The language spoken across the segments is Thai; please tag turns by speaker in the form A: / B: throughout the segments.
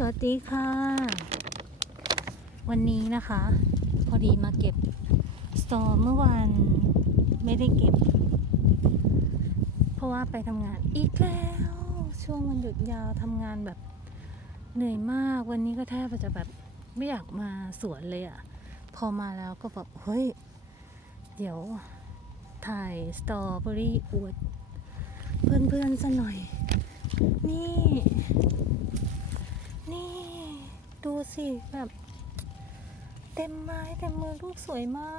A: สวัสดีค่ะ วันนี้นะคะ พอดีมาเก็บสตอเมื่อวานไม่ได้เก็บ เพราะว่าไปทำงานอีกแล้ว ช่วงวันหยุดยาวทำงานแบบเหนื่อยมากวันนี้ก็แทบจะแบบไม่อยากมาสวนเลยอะ่ะพอมาแล้วก็แบบเฮ้ย เดี๋ยวถ่ายสตรอเบอรี่อวด เพื่อนๆซะหน่อย นี่ ดู สิแบบเต็มไม้เต็มมือลูกสวยมา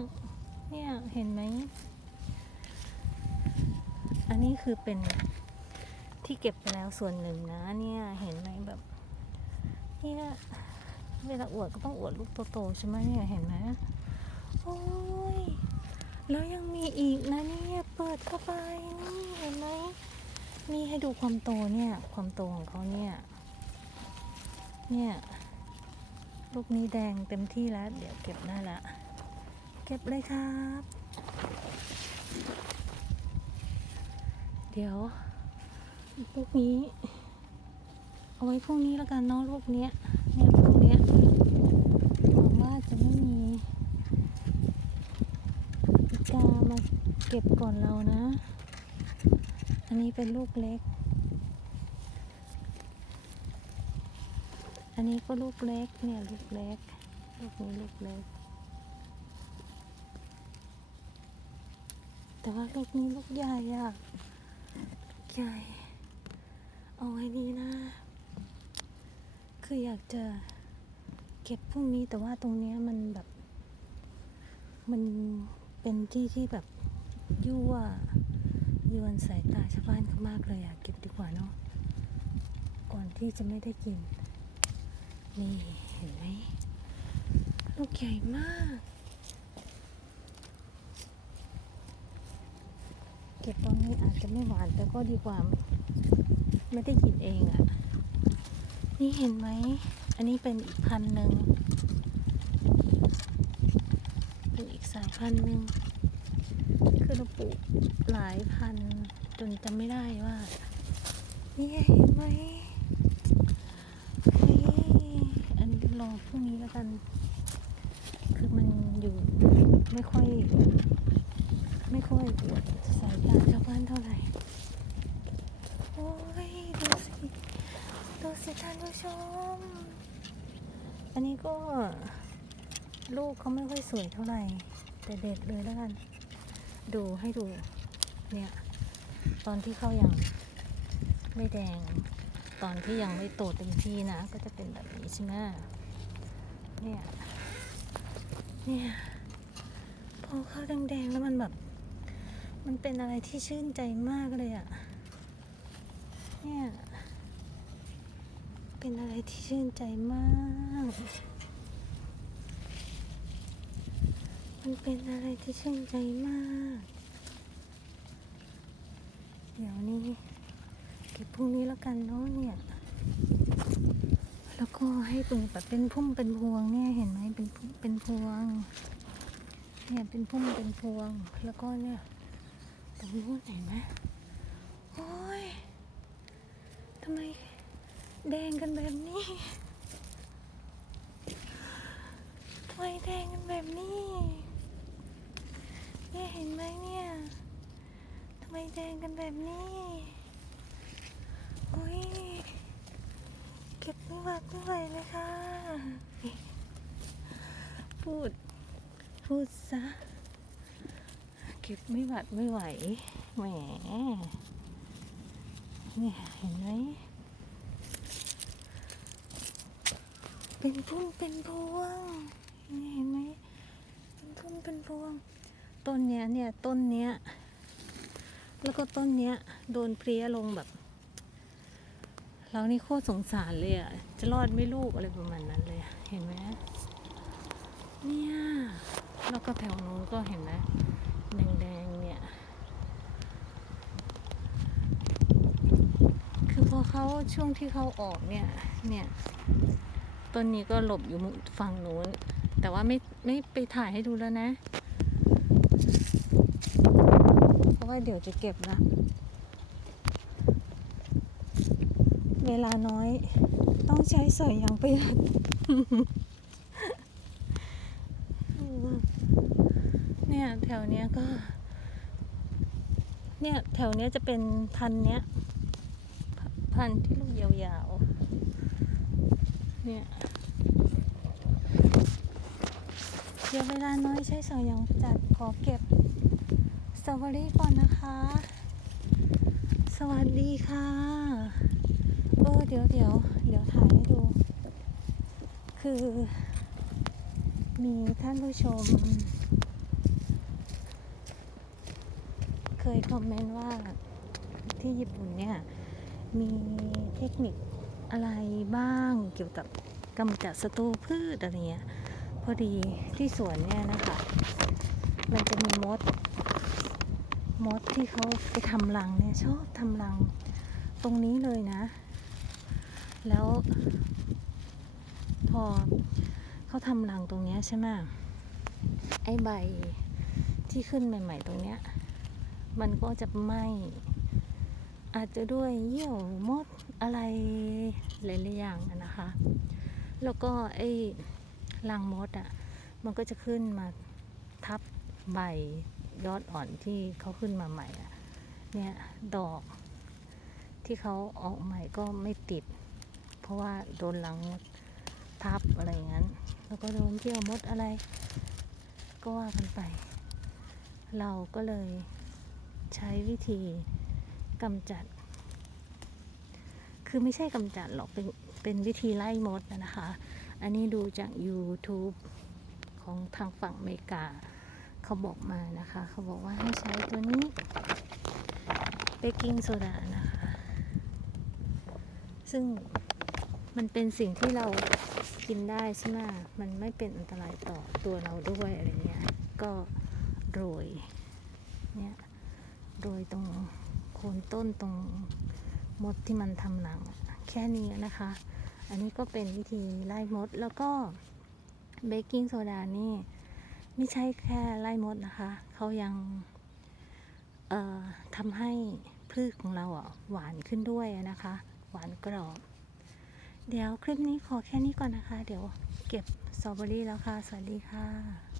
A: ก เนี่ยเห็นไหม อันนี้คือเป็นที่เก็บไปแล้วส่วนหนึ่งนะเนี่ยเห็นไหมแบบเนี่ยเวลาอวดก็ต้องอวดลูกโตๆใช่ไหมเนี่ยเห็นไหมโอ้ยแล้วยังมีอีกนะเนี่ยเปิดเข้าไปนี่เห็นไหมนี่ให้ดูความโตเนี่ย ความโตของเขาเนี่ย เนี่ย ลูกนี้แดงเต็มที่แล้ว เดี๋ยวเก็บได้ละ เก็บเลยครับ เดี๋ยว ลูกนี้ เอาไว้พรุ่งนี้แล้วกันเนาะลูกเนี้ยเนี่ยพรุ่งเนี้ยหวังว่าจะไม่มีอีกามาเก็บก่อนเรานะ อันนี้เป็นลูกเล็ก อันนี้ก็ลูกเล็กเนี่ยลูกเล็ก ลูกนี้ลูกเล็ก แต่ว่าลูกนี้ลูกใหญ่อะลูกใหญ่เอาไว้ดีนะ คืออยากจะเก็บพวกนี้แต่ว่าตรงเนี้ยมันแบบ มันเป็นที่ที่แบบยั่วยวนสายตาชาวบ้านเขามากเลยอะเก็บดีกว่าเนาะก่อนที่จะไม่ได้กิน นี่เห็นไหมลูกใหญ่มาก เก็บตอนนี้อาจจะไม่หวานแต่ก็ดีกว่า ไม่ได้กินเองอะ่ะ นี่เห็นไหม อันนี้เป็นอีกพันหนึ่งเป็นอีกสายพันหนึ่งคือเราปลูกหลายพันจนจำไม่ได้ว่า นี่เห็นไหม เฮ้ยอันนี้ รอพรุ่งนี้แล้วกัน คือมันอยู่ไม่ค่อย ไม่ค่อยวดสายตาชาวบ้านเท่าไหร่ โอ้ย ดูสิ ดูสิท่านผู้ชม อันนี้ก็ ลูกเขาไม่ค่อยสวยเท่าไหร่ แต่เด็ดเลยแล้วกัน ดูให้ดู เนี่ย ตอนที่เขายังไม่แดงตอนที่ยังไม่โตเต็มที่นะ ก็จะเป็นแบบนี้ใช่ไหม เนี่ย เนี่ยพอเข้าแดงๆแล้วมันแบบ มันเป็นอะไรที่ชื่นใจมากเลยอะ่ะ เนี่ย เป็นอะไรที่ชื่นใจมาก มันเป็นอะไรที่ชื่นใจมาก เดี๋ยวนี้เก็บพรุ่งนี้แล้วกันเนาะเนี่ย ก็ให้เป็นแบบเป็นพุ่มเป็นพวงเนี่ยเห็นไหมเป็นพุ่มเป็นพวงเนี่ยเป็นพุ่มเป็นพวงแล้วก็เนี่ยตรงนู้นเห็นไหมโอ้ยทำไมแดงกันแบบนี้ทำไมแดงกันแบบนี้เนี่ยเห็นไหมเนี่ยทำไมแดงกันแบบนี้โอ้ย ก็บไม่หวัดไม่ไหวเลยค่ะ พูด พูดซะ เก็บไม่หวัดไม่ไหว แหม เนี่ยเห็นไหม เป็นพุ่มเป็นพวงนี่เห็นไหม เป็นพุ่มเป็นพวง ต้นเนี้ยเนี่ยต้นเนี้ย แล้วก็ต้นเนี้ยโดนเพลี้ยลงแบบ เรานี่โคตรสงสารเลยอะ จะรอดไม่ลูกอะไรประมาณนั้นเลย เห็นไหมเนี่ย แล้วก็แถวนู้นก็เห็นไหมแดงๆเนี่ย คือพอเขาช่วงที่เขาออกเนี่ย เนี่ย ต้นนี้ก็หลบอยู่ฝั่งนู้น แต่ว่าไม่ไม่ไปถ่ายให้ดูแล้วนะ เพราะว่าเดี๋ยวจะเก็บละ เวลาน้อย ต้องใช้สอยอย่างประหยัดเนี่ยแถวเนี้ยก็ เนี่ยแถวเนี้ยจะเป็นพันเนี้ย พันที่ลูกยาวๆ เนี่ยเดี๋ยวเวลาน้อยใช้สอยอย่างจัดขอเก็บสตรอเบอรี่ก่อนนะคะ สวัสดีค่ะ ออเดี๋ยวเดี๋ยวเดี๋ยวถ่ายให้ดู คือ มีท่านผู้ชม เคยคอมเมนต์ว่าที่ญี่ปุ่นเนี่ย มีเทคนิคอะไรบ้างเกี่ยวกับกำจัดศัตรูพืชอะไรเงี้ยพอดีที่สวนเนี่ยนะคะ มันจะมีมด มดที่เขาไปทำรังเนี่ยชอบทำรัง ตรงนี้เลยนะ แล้ว พอเขาทำรังตรงนี้ใช่ไหมไอ้ใบที่ขึ้นใหม่ ๆ ตรงเนี้ย มันก็จะไหมอาจจะด้วยเยี่ยวมดอะไรหลายๆอย่างนะคะ แล้วก็ไอ้รังมดอะ่ะ มันก็จะขึ้นมาทับใบยอดอ่อนที่เขาขึ้นมาใหม่อะเนี่ย ดอกที่เขาออกใหม่ก็ไม่ติด เพราะว่าโดนรังมดทับอะไรอย่างนั้น แล้วก็โดนเยี่ยวมดอะไร ก็ว่ากันไป เราก็เลยใช้วิธีกำจัด คือไม่ใช่กำจัดหรอก เป็นเป็นวิธีไล่มดนะนะคะ อันนี้ดูจาก YouTube ของทางฝั่งอเมริกา เขาบอกมานะคะ เขาบอกว่าให้ใช้ตัวนี้เบกกิ้งโซดานะคะ ซึ่ง มันเป็นสิ่งที่เรากินได้ใช่ไหมมันไม่เป็นอันตรายต่อตัวเราด้วยอะไรเงี้ย ก็โรยเนี่ยโรยตรงโคนต้นตรงมดที่มันทำหนัง แค่นี้นะคะ อันนี้ก็เป็นวิธีไล่มดแล้วก็เบกกิ้งโซดานี่ไม่ใช่แค่ไล่มดนะคะ เขายังเอ่อทำให้พืชของเราอะหวานขึ้นด้วยนะคะ หวานกรอบ เดี๋ยวคลิปนี้ขอแค่นี้ก่อนนะคะ เดี๋ยวเก็บสตรอเบอรี่แล้วค่ะ สวัสดีค่ะ